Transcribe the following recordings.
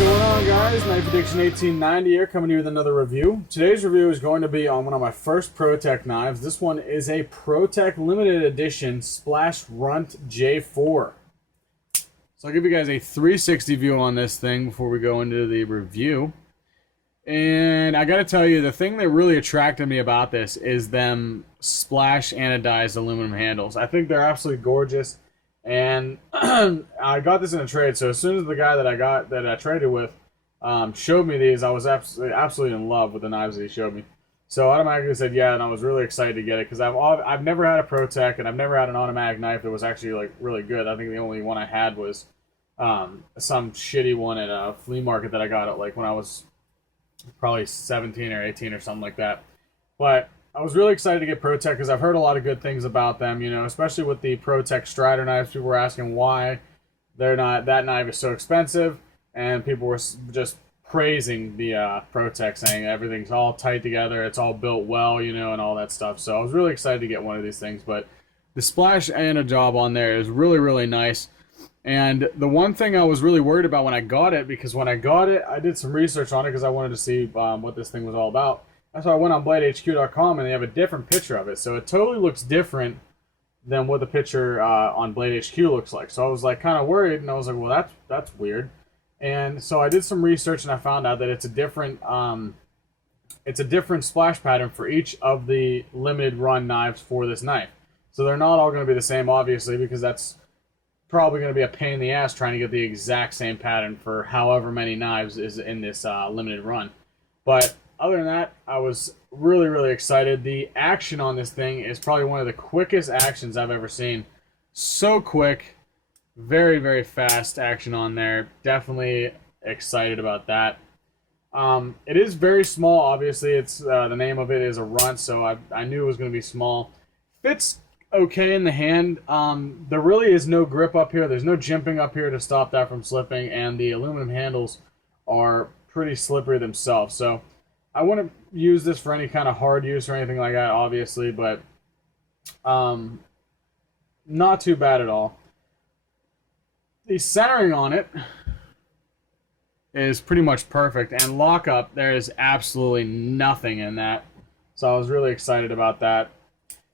going on, guys? Knife Addiction 1890 here, coming to you with another review. Today's review is going to be on one of my first Protech knives. This one is a Protech limited edition Splash Runt J4. So I'll give you guys a 360 view on this thing before we go into the review. And I gotta tell you, the thing that really attracted me about this is them splash anodized aluminum handles. I think they're absolutely gorgeous. And I got this in a trade, so as soon as the guy that I traded with showed me these, I was absolutely in love with the knives that he showed me. So I automatically said yeah, and I was really excited to get it because I've never had a Protech, and I've never had an automatic knife that was actually like really good. I think the only one I had was some shitty one at a flea market that I got at like when I was probably 17 or 18 or something like that. But I was really excited to get Protech because I've heard a lot of good things about them, you know, especially with the Protech Strider knives. People were asking why that knife is so expensive, and people were just praising the Protech, saying everything's all tight together, it's all built well, you know, and all that stuff. So I was really excited to get one of these things, but the splash and a job on there is really, really nice. And the one thing I was really worried about when I got it, because when I got it, I did some research on it because I wanted to see what this thing was all about. That's why I went on BladeHQ.com, and they have a different picture of it. So it totally looks different than what the picture on BladeHQ looks like. So I was like kind of worried, and I was like, well, that's weird. And so I did some research, and I found out that it's a different splash pattern for each of the limited run knives for this knife. So they're not all going to be the same, obviously, because that's probably going to be a pain in the ass trying to get the exact same pattern for however many knives is in this limited run. But other than that, I was really, really excited. The action on this thing is probably one of the quickest actions I've ever seen. So quick, very, very fast action on there. Definitely excited about that. It is very small, obviously. It's the name of it is a Runt, so I knew it was going to be small. Fits okay in the hand. There really is no grip up here. There's no jimping up here to stop that from slipping, and the aluminum handles are pretty slippery themselves. So I wouldn't use this for any kind of hard use or anything like that, obviously, but not too bad at all. The centering on it is pretty much perfect, and lockup, there is absolutely nothing in that. So I was really excited about that.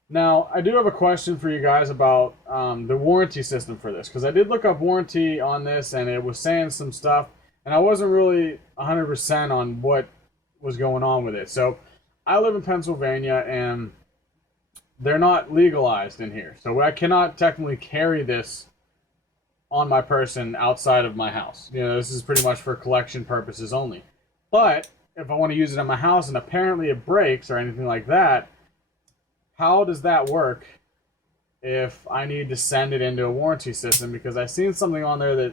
Now, I do have a question for you guys about the warranty system for this, because I did look up warranty on this, and it was saying some stuff, and I wasn't really 100% on what was going on with it. So I live in Pennsylvania, and they're not legalized in here, so I cannot technically carry this on my person outside of my house. You know, this is pretty much for collection purposes only. But if I want to use it in my house and apparently it breaks or anything like that, how does that work if I need to send it into a warranty system? Because I've seen something on there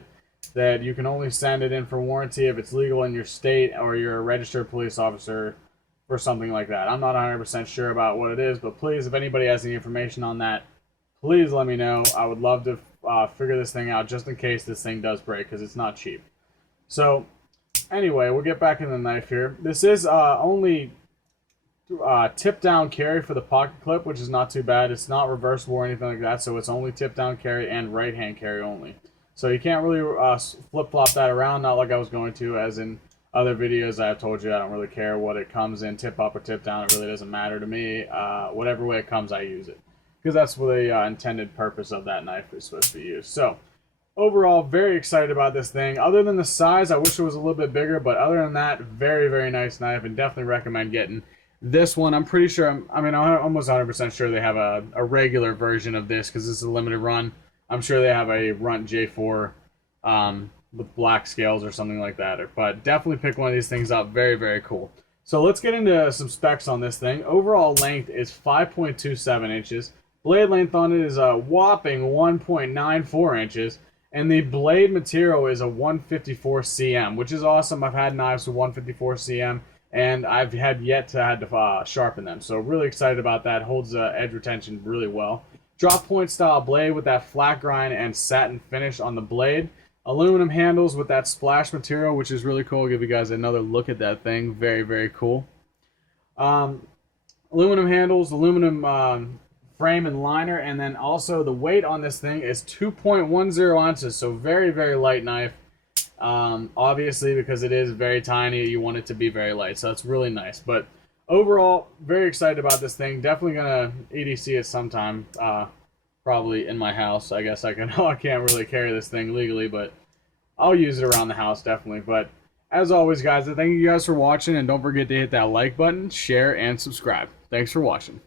that you can only send it in for warranty if it's legal in your state or you're a registered police officer for something like that. I'm not 100% sure about what it is, but please, if anybody has any information on that, please let me know. I would love to figure this thing out just in case this thing does break, because it's not cheap. So anyway, we'll get back in the knife here. This is only tip down carry for the pocket clip, which is not too bad. It's not reversible or anything like that, so it's only tip down carry and right hand carry only. So you can't really flip-flop that around, not like I was going to, as in other videos I've told you I don't really care what it comes in, tip up or tip down. It really doesn't matter to me. Whatever way it comes, I use it, because that's what the intended purpose of that knife is supposed to be used. So overall, very excited about this thing. Other than the size, I wish it was a little bit bigger, but other than that, very, very nice knife, and definitely recommend getting this one. I'm pretty sure, I'm almost 100% sure they have a regular version of this, because this is a limited run. I'm sure they have a Runt J4 with black scales or something like that. But definitely pick one of these things up. Very, very cool. So let's get into some specs on this thing. Overall length is 5.27 inches. Blade length on it is a whopping 1.94 inches. And the blade material is a 154 cm, which is awesome. I've had knives with 154 cm, and I've had yet to sharpen them. So really excited about that. Holds edge retention really well. Drop point style blade with that flat grind and satin finish on the blade. Aluminum handles with that splash material, which is really cool. I'll give you guys another look at that thing. Very, very cool. Aluminum handles, aluminum frame and liner, and then also the weight on this thing is 2.10 ounces, so very, very light knife. Obviously, because it is very tiny, you want it to be very light, so that's really nice. But overall, very excited about this thing. Definitely gonna EDC it sometime, probably in my house. I guess I can't really carry this thing legally, but I'll use it around the house definitely. But as always, guys, I thank you guys for watching, and don't forget to hit that like button, share, and subscribe. Thanks for watching.